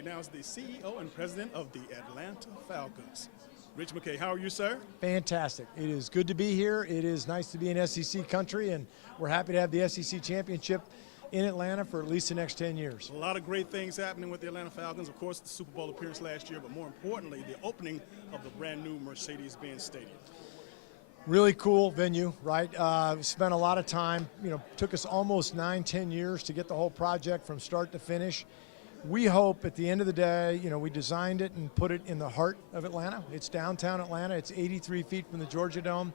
right now is the CEO and president of the Atlanta Falcons. Rich McKay, how are you, sir? Fantastic. It is good to be here. It is nice to be in SEC country, and we're happy to have the SEC championship in Atlanta for at least the next 10 years. A lot of great things happening with the Atlanta Falcons. Of course, the Super Bowl appearance last year, but more importantly, the opening of the brand new Mercedes-Benz Stadium. Really cool venue, right? We spent a lot of time, took us almost 9-10 years to get the whole project from start to finish. We hope at the end of the day, we designed it and put it in the heart of Atlanta. It's downtown Atlanta. It's 83 feet from the Georgia Dome.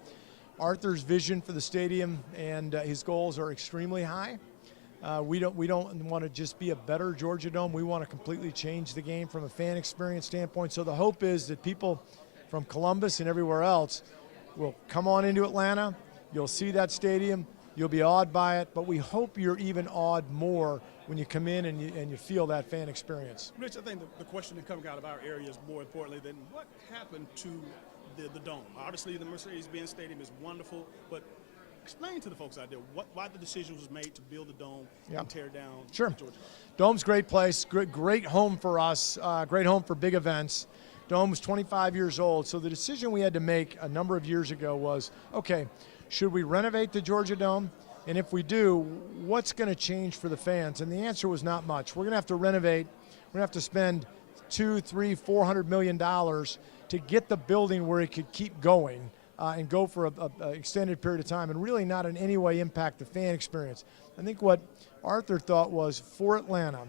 Arthur's vision for the stadium and his goals are extremely high. We don't want to just be a better Georgia Dome. We want to completely change the game from a fan experience standpoint. So the hope is that people from Columbus and everywhere else will come on into Atlanta. You'll see that stadium. You'll be awed by it, but we hope you're even awed more when you come in and you feel that fan experience. Rich, I think the question that coming out of our area is more importantly than what happened to the dome. Obviously, the Mercedes-Benz Stadium is wonderful, but explain to the folks out there why the decision was made to build the dome and tear down Georgia Dome. Dome's a great place, great home for us, great home for big events. Dome was 25 years old, so the decision we had to make a number of years ago was, okay, should we renovate the Georgia Dome? And if we do, what's going to change for the fans? And the answer was not much. We're going to have to renovate. We're going to have to spend $200, $300, $400 million to get the building where it could keep going and go for an extended period of time and really not in any way impact the fan experience. I think what Arthur thought was for Atlanta,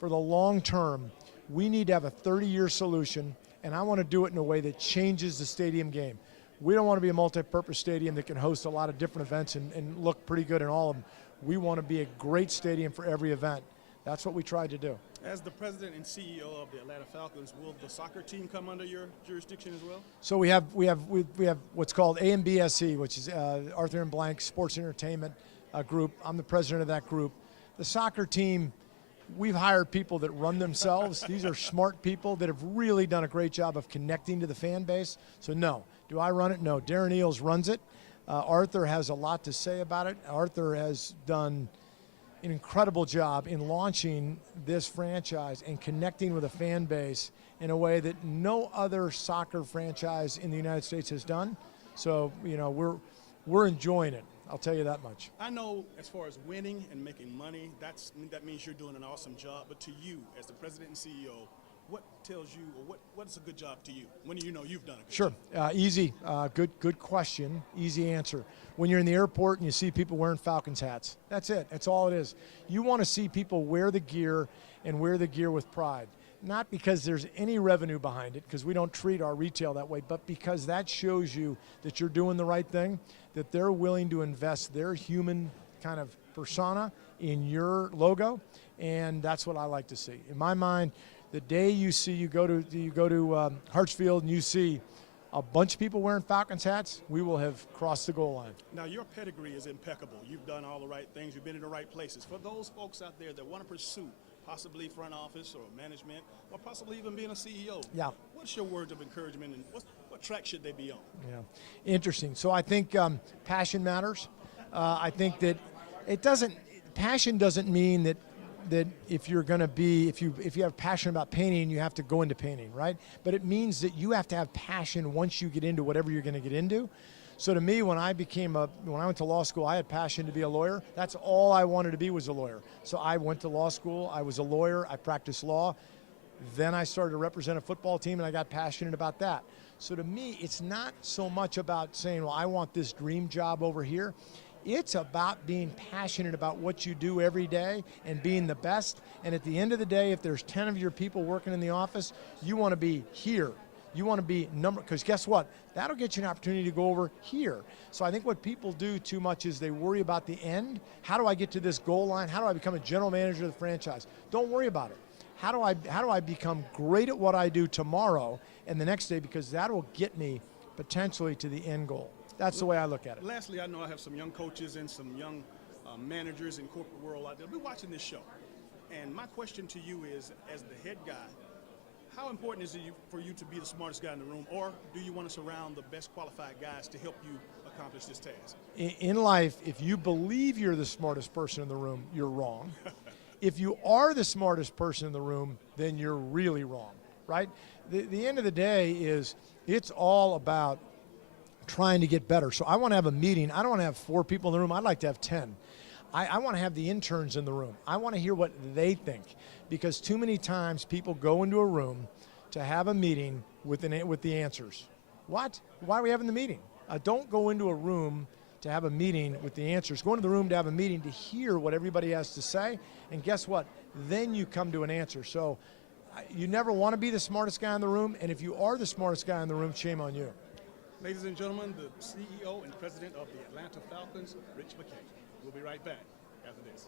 for the long term, we need to have a 30-year solution, and I want to do it in a way that changes the stadium game. We don't want to be a multi-purpose stadium that can host a lot of different events and look pretty good in all of them. We want to be a great stadium for every event. That's what we tried to do. As the president and CEO of the Atlanta Falcons, will the soccer team come under your jurisdiction as well? So we have what's called AMBSE, which is Arthur and Blank Sports Entertainment Group. I'm the president of that group. The soccer team, we've hired people that run themselves. These are smart people that have really done a great job of connecting to the fan base. So no. Do I run it? No. Darren Eales runs it. Arthur has a lot to say about it. Arthur has done an incredible job in launching this franchise and connecting with a fan base in a way that no other soccer franchise in the United States has done. So, we're enjoying it. I'll tell you that much. I know as far as winning and making money, that means you're doing an awesome job. But to you, as the president and CEO, what tells you, or what is a good job to you? When do you know you've done a good job? Easy. Good question. Easy answer. When you're in the airport and you see people wearing Falcons hats, that's it. That's all it is. You want to see people wear the gear and wear the gear with pride. Not because there's any revenue behind it, because we don't treat our retail that way, but because that shows you that you're doing the right thing, that they're willing to invest their human kind of persona in your logo, and that's what I like to see. In my mind, the day you go to Hartsfield and you see a bunch of people wearing Falcons hats, we will have crossed the goal line. Now, your pedigree is impeccable. You've done all the right things. You've been in the right places. For those folks out there that want to pursue possibly front office or management or possibly even being a CEO, what's your words of encouragement and what track should they be on? Yeah, interesting. So I think passion matters. I think that passion doesn't mean that if you're going to be, if you have passion about painting, you have to go into painting, right? But it means that you have to have passion once you get into whatever you're going to get into. So to me, when I went to law school, I had passion to be a lawyer. That's all I wanted to be, was a lawyer. So I went to law school. I was a lawyer. I practiced law. Then I started to represent a football team, and I got passionate about that. So to me, it's not so much about saying, well, I want this dream job over here. It's about being passionate about what you do every day and being the best. And at the end of the day, if there's 10 of your people working in the office, you want to be here. You want to be because guess what? That'll get you an opportunity to go over here. So I think what people do too much is they worry about the end. How do I get to this goal line? How do I become a general manager of the franchise? Don't worry about it. How do I become great at what I do tomorrow and the next day, because that will get me potentially to the end goal. That's the way I look at it. Lastly, I know I have some young coaches and some young managers in corporate world out there. We're watching this show. And my question to you is, as the head guy, how important is it for you to be the smartest guy in the room, or do you want to surround the best qualified guys to help you accomplish this task? In life, if you believe you're the smartest person in the room, you're wrong. If you are the smartest person in the room, then you're really wrong, right? The end of the day is it's all about trying to get better. So I want to have a meeting. I don't want to have 4 people in the room. I'd like to have 10. I want to have the interns in the room. I want to hear what they think, because too many times people go into a room to have a meeting with the answers. What? Why are we having the meeting? Don't go into a room to have a meeting with the answers. Go into the room to have a meeting to hear what everybody has to say, and guess what? Then you come to an answer. So you never want to be the smartest guy in the room, and if you are the smartest guy in the room, shame on you. Ladies and gentlemen, the CEO and president of the Atlanta Falcons, Rich McKay. We'll be right back after this.